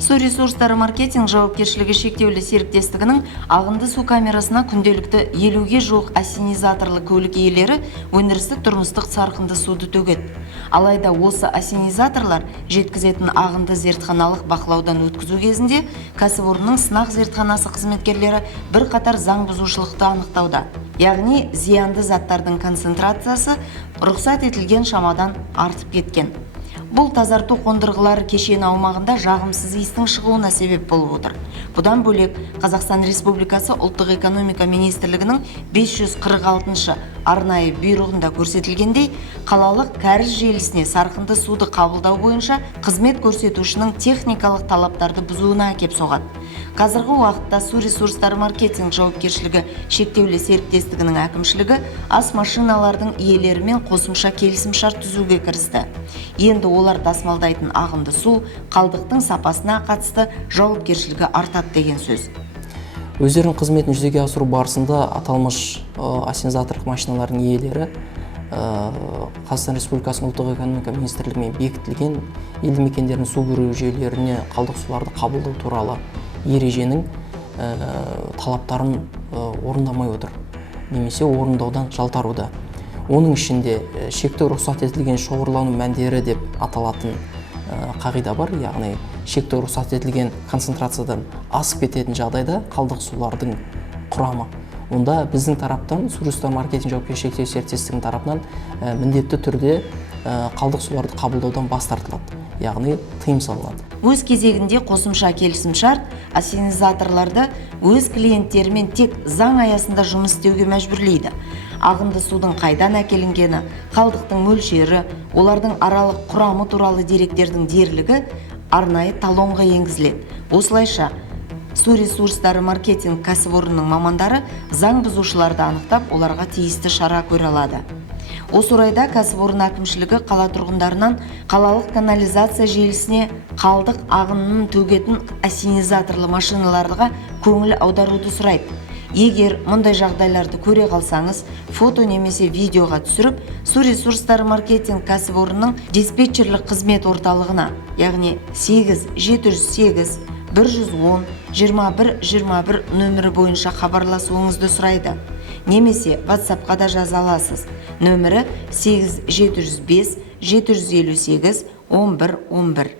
Су ресурстары маркетинг жауапкершілігі шектеулі серіктестігінің ағынды су камерасына күнделікті 50-ге жуық ассенизаторлы көлік иелері өндірістік тұрмыстық сарқынды суды төгеді. Алайда осы ассенизаторлар жеткізетін ағынды зертханалық бақылаудан өткізу кезінде кәсіпорынның сынақ зертханасы қызметкерлері бір қатар заң бұзушылықты анықтауда. Яғни зиянды заттардың концентрациясы рұқсат етілген шамадан артып кеткен. Бұл тазарту қондырғылары кешені аумағында жағымсыз иістің шығуына себеп болып отыр. Бұдан бөлек Қазақстан Республикасы ұлттық экономика министрлігінің 546-шы арнайы бұйрығында көрсетілгендей, қалалық кәріз желісіне сарқынды суды қабылдау бойынша қызмет көрсетушінің техникалық талаптарды бұзуына әкеп соғады. Қазіргі уақытта су ресурстары маркетинг жауапкершілігі шектеулі серіктестігінің әкімшілігі ас машиналардың иелерімен қосымша келісімшарт түзуге кірісті. Енді олар тасымалдайтын ағынды су қалдықтың сапасына қатысты жауапкершілігі артады деген сөз. Өздерінің қызметін жүзеге асыру барысында аталмыш ассенизаторлық машиналардың иелері Қазақстан Республикасының ұлттық экономика министрлігімен бекітілген елді мекендердің су бұру жүйелеріне қалдық суларды қабылдау туралы ереженің талаптарын орындамай отыр, немесе орындаудан жалтаруда. Оның ішінде шекті рұқсат етілген шоғырлану мәндері деп аталатын қағида бар, яғни шекті рұқсат етілген концентрациядан асып кететін жағдайда қалдық сулардың құрамы. Онда біздің тараптан, су ресурстары маркетинг жауапкершілігі шектеулі серіктестігінің тарапынан міндетті түрде қалдық суларды қабылдаудан бас тартылады, яғни тыйым салынады. Өз кезегінде қосымша келісімшарт ассенизаторларды өз клиенттерімен тек заң аясында жұмыс істеуге мәжбүрлейді. Ағынды судың қайдан әкелінгені, қалдықтың мөлшері, олардың аралық құрамы туралы деректердің дерлігі арнайы талонға енгізіледі. Осылайша су ресурстары маркетинг кәсіпорнының мамандары заң бұзушыларды анықтап, оларға тиісті шара көре алады. Осы орайда кәсіпорын әкімшілігі қала тұрғындарынан қалалық канализация желісіне қалдық ағынын төгетін ассенизаторлы машиналарға көңіл аударуды сұрайды. Егер мұндай жағдайларды көре қалсаңыз, фото немесе видеоға түсіріп, су ресурстары маркетинг кәсіпорнының диспетчерлік қызмет орталығына, яғни 8-708 110 21 нөмірі бойынша хабарласуыңызды сұрайды. Немесе WhatsApp-қа да жаза аласыз. Нөмірі 8-705 758 11 11.